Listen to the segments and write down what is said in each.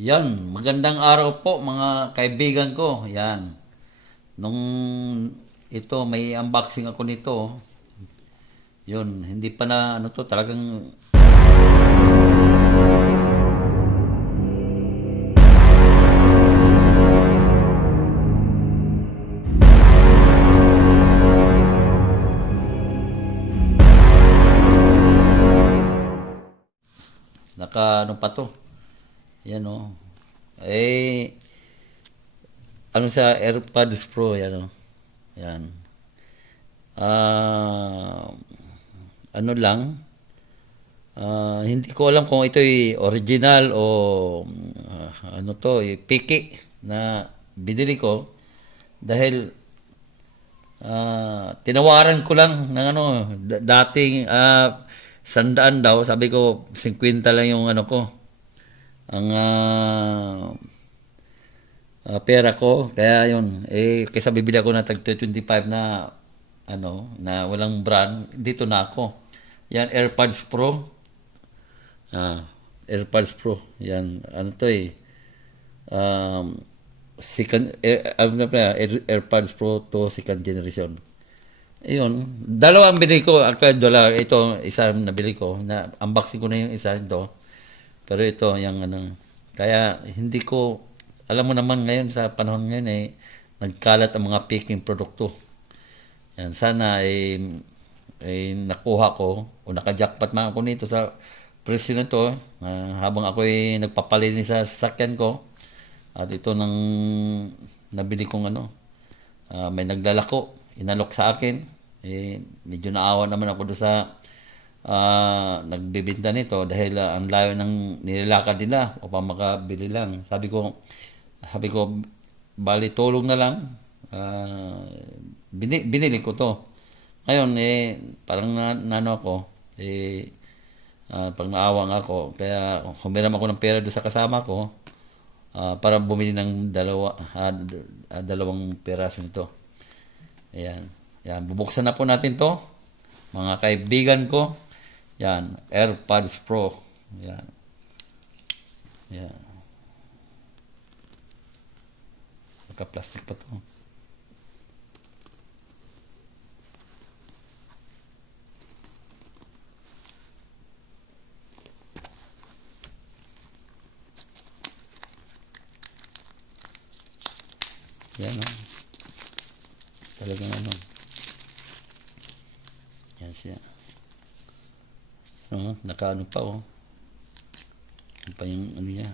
Yan, magandang araw po mga kaibigan ko. Yan. Nung ito, may unboxing ako nito. Yun, hindi pa na ano to, talagang naka ano pa to. Yan oh. Eh, ano sa AirPods Pro, yan oh. Yan. Ah, ano lang, hindi ko alam kung ito'y original o ano to, piki na binili ko dahil tinawaran ko lang ng ano, dating 100 daw, sabi ko 50 lang yung ano ko, ang pera ko, kaya yun, kaysa bibili ako na tag 25 na ano, na walang brand, dito na ako. Yan, AirPods Pro. AirPods Pro. Yan, ano to second, ano na pala, AirPods Pro to second generation. Ayun, dalawa ang binili ko. Actually, ito, isa nabili ko. Na, unboxing ko na yung isa nito. Pero ito, yung ano, kaya hindi ko, alam mo naman ngayon sa panahon ngayon nagkalat ang mga peking produkto. Yan, sana nakuha ko o naka-jackpot man ako nito sa presyo na to habang ako nagpapalinis sa sasakyan ko. At ito nang nabili kong ano, may naglalako, inalok sa akin. Medyo naawa naman ako doon sa nagbibinta nito dahil ang layo ng nilalakad nila upang makabili lang. Sabi ko, bali tulong na lang. Binili ko to. Ngayon, parang nano ako, pag naawa nga ako, kaya humiram ako ng pera doon sa kasama ko, para bumili ng dalawang peraso nito. Ayan. Yan, bubuksan na po natin to, mga kaibigan ko. Yan, AirPods Pro. Yan. Yan. Naka-plastic pa to. Yan o. Talagang ano. Yan siya. Nakaano pa o. Ano pa yung ano niya.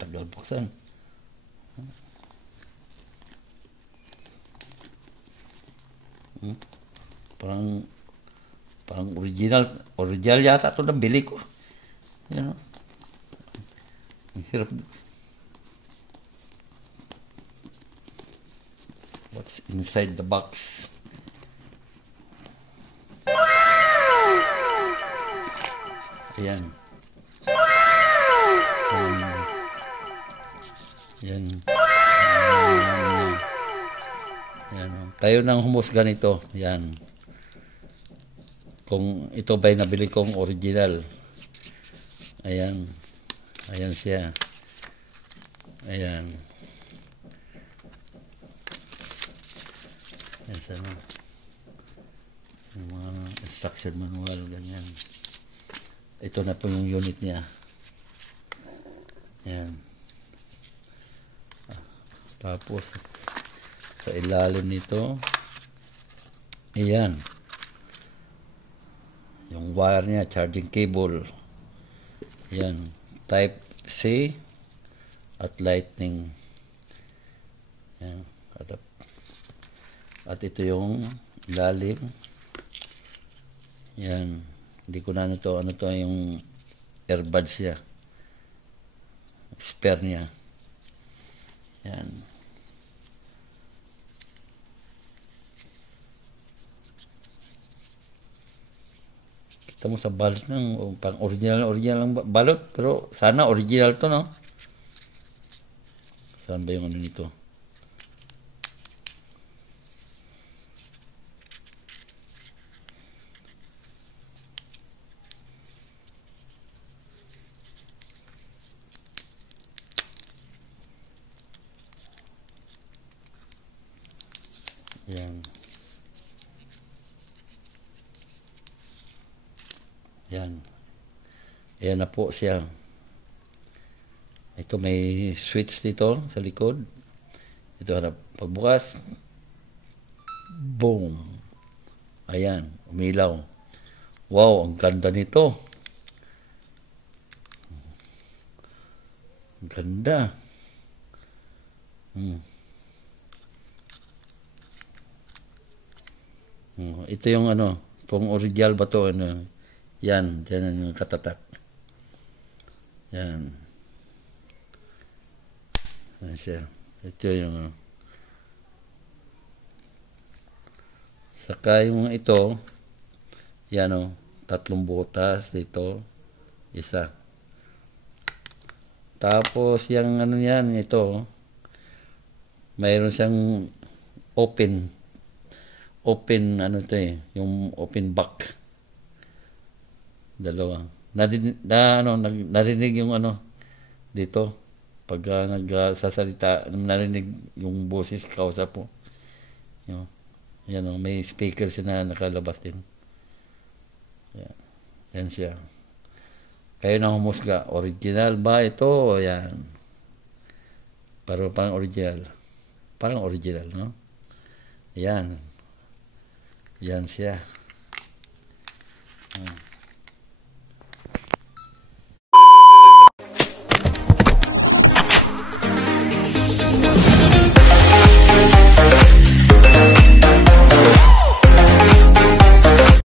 Tagal buksan. Parang original yata ito na bili ko. Yan o. Ang hirap. What's inside the box? Ayan. Yan. Yan. Kayo nang humusga nito. Yan. Kung ito ba'y nabili kong original. Ayan. Ayan siya. Ayan. Ayan siya. Yung mga instruction manual. Ganyan. Ito na po yung unit niya. Ayan. Tapos sa ilalim nito, ayan, yung wire niya, charging cable. Ayan, type C at lightning. Ayan, at ito yung ilalim. Ayan, hindi ko na ano to yung earbuds niya, spare niya. Ayan. Kita mo sa balot ng pang original ang balot. Pero sana original to, no? Saan ba yung ano nito? Yan. Yan. Ayan na po siya. Ito may switch dito sa likod. Ito harap. Pagbukas. Boom. Ayan. Umilaw. Wow, ang ganda nito. Ang ganda. Ito yung ano, kung original ba to, ano, yan yung katatak. Yan. Ayan siya. Ito yung saka yung ito, yan o, 3 butas dito, isa. Tapos yung ano yan, ito, mayroon siyang open ano to yung open back. Dalawa. Narinig yung ano dito pag nagsasalita, narinig yung boses kausap po. Yan may speaker siya na nakalabas din. Yan siya. Kayo na humusga, original ba ito o yan? Parang original. Parang original, no? Yan. Yan siya.